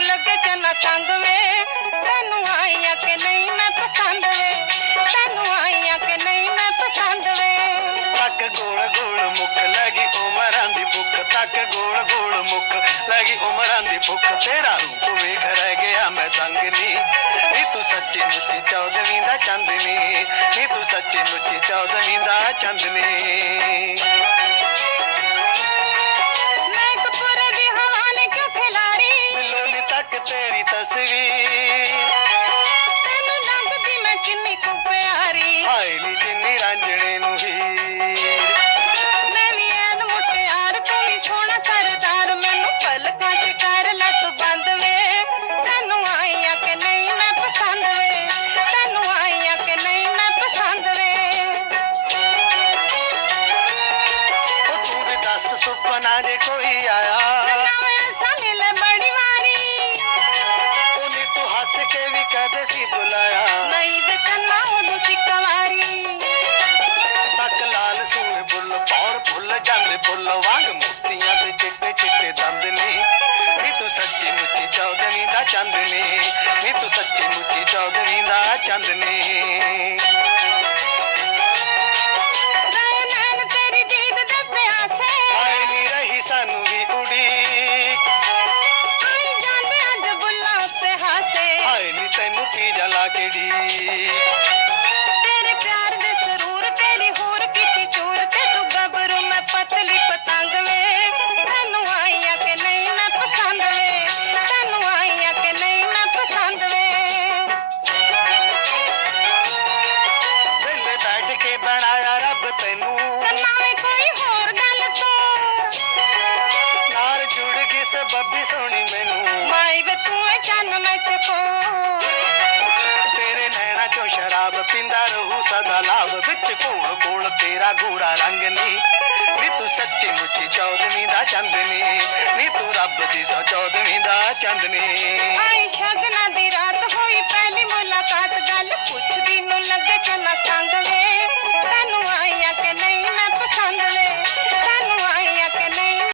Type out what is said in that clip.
ਲੱਗੇ ਚੰਨਾ ਸੰਗ ਵੇ? ਤੈਨੂੰ ਆਈਆਂ ਕਿ ਨਹੀਂ ਮੈਂ ਪਸੰਦ ਵੇ? ਤੈਨੂੰ ਆਈਆਂ ਕਿ ਨਹੀਂ ਮੈਂ ਪਸੰਦ ਵੇ? ਤੱਕ ਗੋਲ ਗੋਲ ਮੁੱਕ ਲੱਗੀ ਉਮਰਾਂ ਦੀ ਭੁੱਖ। ਤੱਕ ਗੋਲ ਗੋਲ ਮੁੱਕ ਲੱਗੀ ਉਮਰਾਂ ਦੀ ਭੁੱਖ। ਤੇਰਾ ਰੂਪ ਵੇਖ ਰਹਿ ਗਿਆ ਮੈਂ ਸੰਗਨੀ ਨੀ ਤੂੰ ਸੱਚੀ ਮੁੱਚੀ ਚੌਦਵੀਂ ਦਾ ਚੰਦਨੀ। ਨੀ ਤੂੰ ਸੱਚੀ ਮੁੱਚੀ ਚੌਦਵੀਂ ਦਾ ਚੰਦਨੀ। ਸੁਪਨਾ ਜੇ ਕੋਈ ਆਇਆ। ਮਿਲੇ ਬੜੀ ਵਾਰੀ। ਉਹਨੇ ਤੂੰ ਹੱਸ ਕੇ ਵੀ ਕਦੇ ਸੀ ਬੁਲਾਇਆ। ਨਹੀਂ ਵੇ ਚੰਨਾ ਉਦੋਂ ਸੀ ਕਵਾਰੀ। ਤੱਕ ਲਾਲ ਸੂਏ ਬੁੱਲ ਪੌਰ ਫੁੱਲ ਜਾਂਦੇ ਫੁੱਲ ਵਾਂਗ ਮੋਤੀਆਂ ਦੇ ਚਿੱਟੇ ਚਿੱਟੇ ਦੰਦ ਨੇ। ਨੀ ਤੂੰ ਸੱਚੀ ਮੁੱਚੀ ਚੌਦਵੀਂ ਦਾ ਚੰਦ ਨੇ। ਨੀ ਤੂੰ ਸੱਚੀ ਮੁੱਚੀ ਚੌਦਵੀਂ ਦਾ ਚੰਦ ਨੇ। ਢੀ ਤੇਰੇ ਪਿਆਰ ਦੇ ਸਰੂਰ ਤੇਰੀ ਹੋਰ ਕੀਤੀ ਚੂਰ ਤੇ ਤੂੰ ਗੱਭਰੂ ਮੈਂ ਪਤਲੀ ਪਤੰਗ ਵੇ। ਤੈਨੂੰ ਆਈਆਂ ਕਿ ਨਹੀਂ ਮੈਂ ਪਸੰਦ ਵੇ। ਤੈਨੂੰ ਆਈਆਂ ਕਿ ਨਹੀਂ ਮੈਂ ਪਸੰਦ ਵੇ। ਵੇਲੇ ਬੈਠ ਕੇ ਬਣਾਇਆ ਰੱਬ ਤੈਨੂੰ। ਕੰਨਾਂ ਵਿੱਚ ਕੋਈ ਹੋਰ ਗੱਲ ਤੂੰ। ਨਾਲ ਜੁੜ ਗਈ ਸਬੱਬੀ ਸੋਹਣੀ ਮੈਨੂੰ। ਮਾਈ ਵੇ ਤੂੰ ਐ ਚੰਨ ਮੈਂ ਚਕੋ ਸ਼ਰਾਬ ਪੀਂਦਾ ਰਹੂ, ਸਦਾ ਲਾਭ ਵਿੱਚ ਕੋਲ ਕੋਲ ਤੇਰਾ ਗੂੜਾ ਰੰਗ ਨੀ। ਨੀ ਤੂੰ ਸੱਚੀ ਮੁੱਚੀ ਚੌਦਵੀਂ ਦਾ ਚੰਦਨੀ, ਨੀ ਤੂੰ ਰੱਬ ਦੀ ਸੋ ਚੌਦਵੀਂ ਦਾ ਚੰਦਨੀ।